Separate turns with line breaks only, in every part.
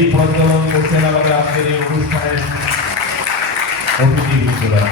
এটি পরিচালনা করছেন আমাদের আজকের এই অনুষ্ঠানের অতিথি বৃন্দরা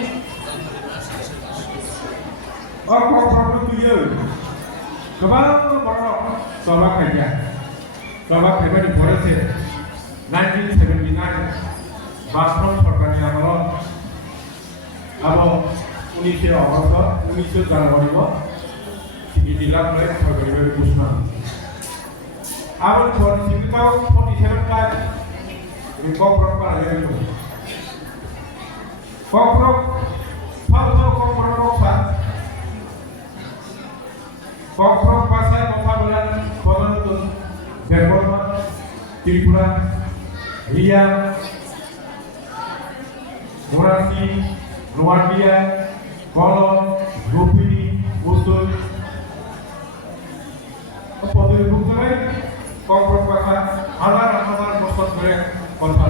হাততালির মধ্যে হচ্ছে শুভাঙ্গী বাড়ি আমরা এখানে বড়
Kami ini apa problem tu ya? Kebal baru sahabat kerja, sahabat kerja di Forest 1979 bathroom সরকারি আন্দোলন এবং উনিশশো অগস্ট উনিশশো জানুয়ারি সিটি জিলা করে সরকারিভাবে ঘোষণা এবং forty forty seven time report করা হয়েছিল Koprok, Pablo Koprok Ropa, Koprok Pasai Kopa Bulan, Kolanutun, Berborma, Tripura, Ria, Morasi, Nuandia, Kolon, Rupini, Musul, পদবী ভুক্ত হয়ে কপরক পাখা হাজার হাজার বছর ধরে কথা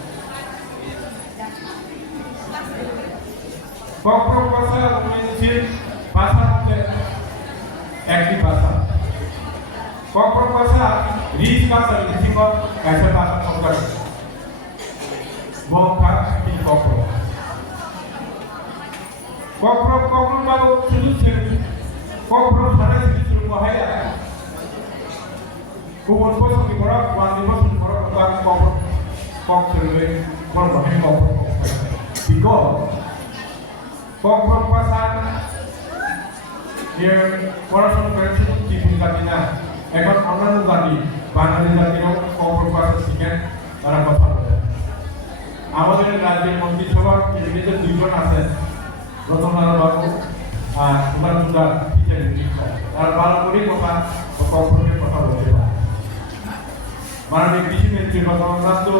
ভাষা হচ্ছে ভাষার মধ্যে একটি ভাষা কপর ভাষা রিচ ভাষা লিখিব কাছে ভাষা সংকার বকা কি কপর কপর কপর বাবু শুধু ছেড়ে কপর সারা শুরু মহায়া কুমন পয়সা কি বড় ওয়ান দিবস বড় কথা কপর কপ ছেড়ে কখন পাশান পড়াশোনা করেছে ত্রিপুল জাতি না এখন অন্যান্য জাতি বাঙালি জাতিরাও কখন পাশা শিখেন তারা কথা বলে আমাদের রাজ্যের মন্ত্রিসভার ক্যাবিনেটে দুইজন আছেন রতনলাল বাবু আর সুভাষ টিচার তারা ভালো করে কথা কখনের কথা বলতে পারে মাননীয় কৃষি মন্ত্রী রতনলাল তো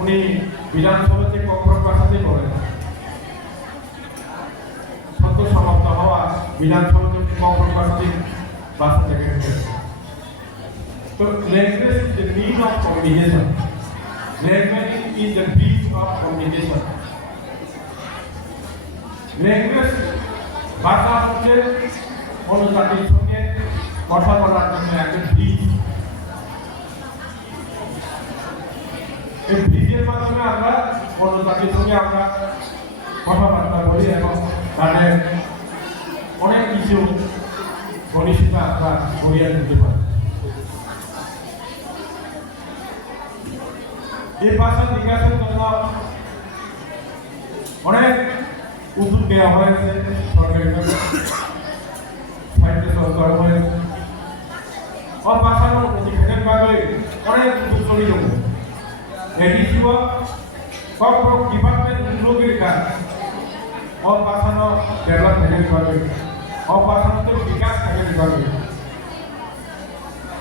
উনি বিধানসভাতে কখন ভাষাতেই বলেন সত্য সমাপ্ত হওয়া বিধানসভাতে কখন ভাষাতে ভাষা থেকে তো language is the mean of communication language is the bridge of communication language ভাষা হচ্ছে অন্য জাতির সঙ্গে কথা বলার জন্য একটা ব্রিজ এই ব্রিজের মাধ্যমে আমরা অন্য জাতির সঙ্গে আমরা কথাবার্তা বলি এবং তাদের অনেক কিছু ঘনিষ্ঠতা আমরা গড়িয়ে তুলতে পারি এই ভাষা বিকাশের জন্য অনেক উদ্যোগ নেওয়া হয়েছে সরকারি সাহিত্য সরকার হয়েছে और भाषाओं को दिखाने वाले अनेक दूसरी लोग यही हुआ কর্পোরেট ডিপার্টমেন্ট লোকের কাজ অপাসানো ডেভেলপ থেকে পাবে অপাসানোতে বিকাশ থেকে পাবে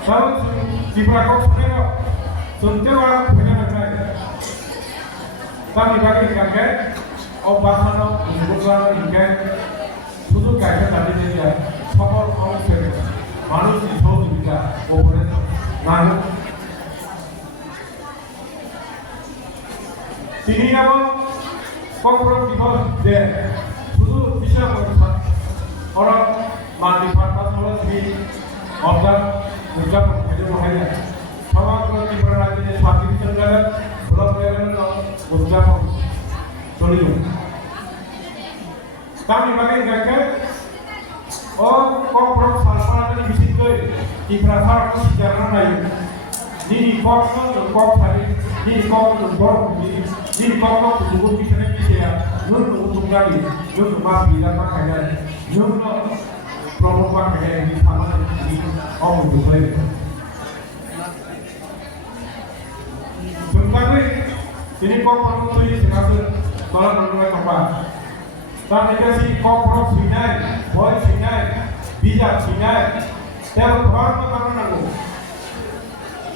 সব ত্রিপুরা কক শুনে শুনতে পারা ভেঙে না তার বিভাগের কাকে অপাসানো যুবকরা লিখে শুধু কাকে দাবি দিয়ে সকল অংশের মানুষ সহযোগিতা ওপরে নাগরিক তিনি এবং কখনো বিপদ যে শুধু বিষয় ওরা মাটি পারপাস হলো তিনি অবদান উদযাপন করে বহাইয়া সমগ্র ত্রিপুরা রাজ্যে স্বাধীন সরকারের ব্লক লেভেলের উদযাপন চলিল। তার বিভাগে দেখে ও কখনো সালপাড়াতে বিশেষ করে i prafaro si terrona io. Ni kokko to kokkari, ni kokko to borgo ni, ni kokko to buku kene kisya, nun utung kali, nun ma bila pa kaya, nun promo pa kaya ni sama ni om tu kaya. Sebenarnya ini to ini sekarang kalau menurut apa? তার এটা সেই কপ্র সিনাই ভয় সিনাই বিজা সিনাই তেল ঘর তো কারণ না গো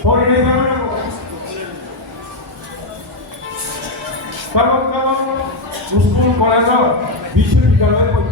পরে নেই কারণ না গো কারণ কারণ স্কুল কলেজ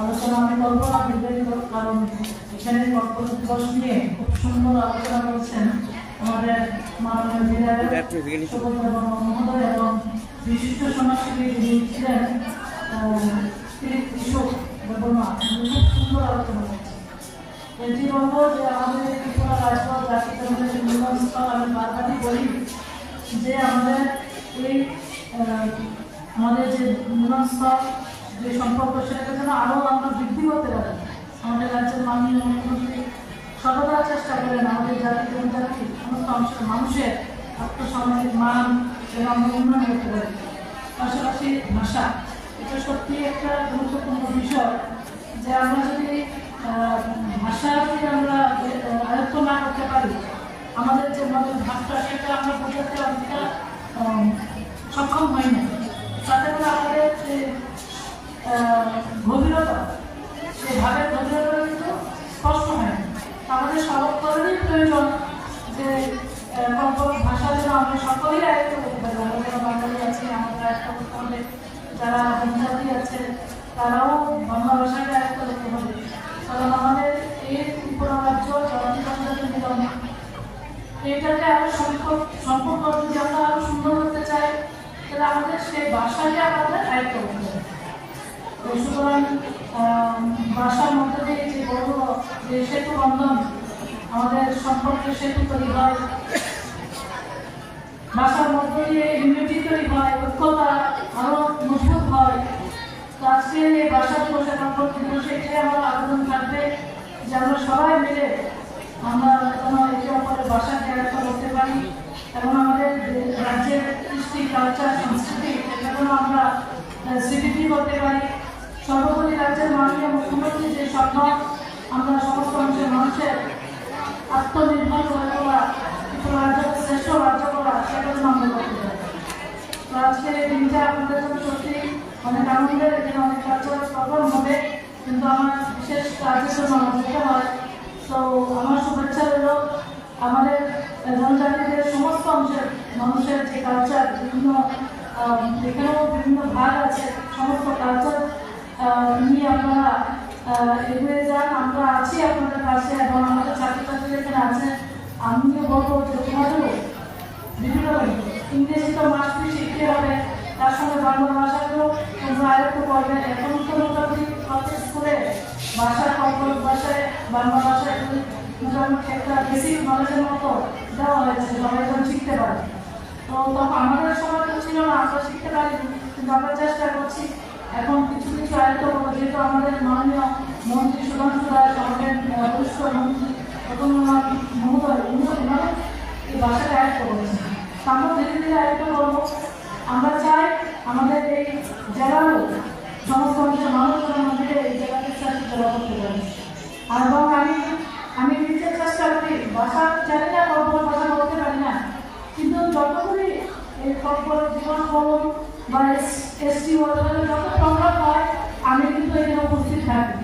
আলোচনা আমি করব না বিস্তারিত কারণ এখানে কর্পোরেট দিবস নিয়ে খুব সুন্দর আলোচনা করেছেন আমাদের মাননীয় বিধায়ক এবং বিশিষ্ট সমাজসেবী খুব সুন্দর আলোচনা করেছেন। এটি বলব যে আমাদের ত্রিপুরা রাজ্য জাতি জনগণের উন্নয়ন স্থল, আমি বারবারই বলি যে আমাদের এই আমাদের যে উন্নয়ন স্থল যে সম্পর্ক, সেটাকে যেন আরও আমরা বৃদ্ধি করতে পারি। আমাদের রাজ্যের মাননীয় মুখ্যমন্ত্রী সর্বদা চেষ্টা করেন আমাদের জাতি জনজাতি সমস্ত অংশের মানুষের আত্মসামাজিক মান এবং উন্নয়ন করতে পারি। পাশাপাশি ভাষা, এটা সত্যি একটা গুরুত্বপূর্ণ বিষয় যে আমরা যদি ভাষা আমরা আয়ত্ত না করতে পারি, আমাদের যে মনের ভাবটা, সেটা আমরা বোঝাতে অনেকটা সক্ষম হই না। তাতে করে আমাদের গভীরতা সেই ভাবের গভীরতা কিন্তু স্পষ্ট হয় না। আমাদের সর্বক্ষণেরই প্রয়োজন যে কম্পক ভাষা যেন আমরা সকলেই আয়ত্ত করতে পারি। আমরা যারা বাঙালি আছি, আমাদের আয়ত্ত করতে হবে। যারা জনজাতি আছে, তারাও বাংলা ভাষাকে আয়ত্ত করতে হবে। কারণ আমাদের এই ত্রিপুরা রাজ্য জাতি জনজাতি মিলন এটাকে আরও সম্পর্ক সম্পর্ক যদি আমরা আরও সুন্দর করতে চাই, তাহলে আমাদের সেই ভাষাকে আমাদের আয়ত্ত করতে হবে। সুতরাং ভাষার মধ্যে দিয়ে যে বড় যে সেতু বন্ধন, আমাদের সম্পর্কের সেতু তৈরি হয়। ভাষার মধ্য দিয়ে ইউনিটি তৈরি হয়, ঐক্যতা আরও মজবুত হয়। তো আজকে এই ভাষা দিবসে সম্পর্ক দিবসে আমার আবেদন থাকবে যে আমরা সবাই মিলে আমরা যেন একে অপরের ভাষাকে আয়ত্ত করতে পারি এবং আমাদের রাজ্যের কৃষ্টি কালচার সংস্কৃতি এটা আমরা স্বীকৃতি করতে পারি। সর্বোপরি রাজ্যের মাননীয় মুখ্যমন্ত্রী যে স্বপ্ন, আমরা সমস্ত অংশের মানুষের আত্মনির্ভর করে তোলা রাজ্যকে শ্রেষ্ঠ রাজ্য করা সেটা আমরা করতে পারি তো আজকের এই দিনটা আপনাদের জন্য সত্যি অনেক আনন্দের এখানে অনেক কালচারাল প্রোগ্রাম হবে, কিন্তু আমার বিশেষ কাজের জন্য আমার হয়। তো আমার শুভেচ্ছা রইল আমাদের জনজাতিদের সমস্ত অংশের মানুষের যে কালচার বিভিন্ন এখানেও বিভিন্ন ভাগ আছে, সমস্ত কালচার নিয়ে আপনারা এগিয়ে যান আমরা আছি আপনাদের পাশে এবং আমাদের ছাত্রছাত্রীরা এখানে আছেন আমিও বলব যে তোমাদেরও বিভিন্ন ইংরেজি তো মাস্টই শিখতে হবে, তার সঙ্গে বাংলা ভাষাকেও তোমরা আয়ত্ত করবে। এখন তো মোটামুটি প্রত্যেক স্কুলে ভাষার কম্পোজ ভাষায়, বাংলা ভাষায় মোটামুটি একটা বেসিক নলেজের মতো দেওয়া হয়েছে সবাই যেন শিখতে পারে। তো তখন আমাদের সময় তো ছিল না, আমরা শিখতে পারিনি, কিন্তু আমরা চেষ্টা করছি। এখন কিছু কিছু আয়ত্ত করব যেহেতু আমাদের মাননীয় মন্ত্রী সুধাংশু রায় আমাদের বরিষ্ঠ মন্ত্রী প্রথম মহোদয় এই ভাষাটা আয়ত্ত করেছেন আমরা ধীরে ধীরে আয়ত্ত করব আমরা চাই আমাদের এই জেলারও সমস্ত অংশের মানুষজন আমাদের এই জেলাকে সাথে করতে পারে এবং আমি আমি নিজে চেষ্টা করি ভাষা জানি না কল্পনা ভাষা বলতে পারি না কিন্তু যতগুলি এই কল্পনা জীবন বলুন বা এস টি বলুন যত প্রোগ্রাম হয় আমি কিন্তু এখানে উপস্থিত থাকি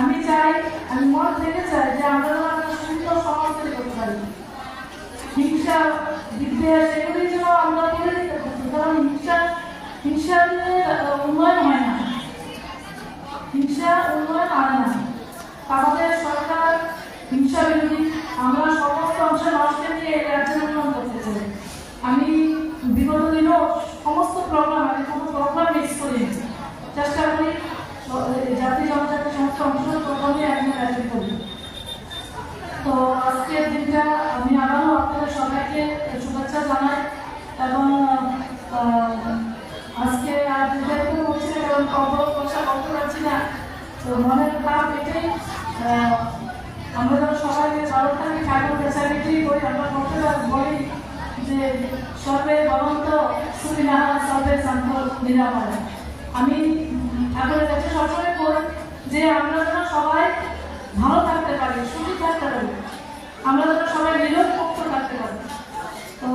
আমি চাই, আমি মন থেকে চাই যে আমরা সুন্দর সমাজ করতে পারি। হিংসা বিদ্যা এগুলি যেন আমরা করে দিতে পারছি কারণ হিংসা হিংসা উন্নয়ন হয় না। হিংসা উন্নয়ন আনে না। আমাদের সরকার হিংসা বিরোধী। আমরা সমস্ত অংশে মানুষকে নিয়ে রাজ্যের উন্নয়ন করতে চাই। আমি বিগত দিনও সমস্ত প্রবলেম আমি কোনো প্রবলেম মিস করি চেষ্টা করি জাতি জনজাতি সংস্থা অনুষদ প্রকল্পে একজন অ্যাটেন্ড করবে তো আজকের দিনটা আমি আবারও আপনাদের সবাইকে শুভেচ্ছা জানাই এবং আজকে আর যেহেতু হচ্ছে কারণ কবর পয়সা করতে পারছি না তো মনের ভাব এটাই আমরা যখন সবাইকে সরকারকে ঠাকুর ফেসালিটি করি আমরা করতে বলি যে সর্বে ভবন্ত সুবিধা সর্বে সম্পদ নিরাপদ আমি ঠাকুরের কাছে সবসময় করি যে আমরা যেন সবাই ভালো থাকতে পারি, সুখী থাকতে পারি। আমরা যেন সবাই নিরোগ মুক্ত থাকতে পারি। তো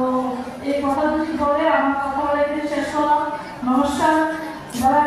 এই কথা দুটি বলে, আমার কথা বলে এখানে শেষ হলাম। নমস্কার। যারা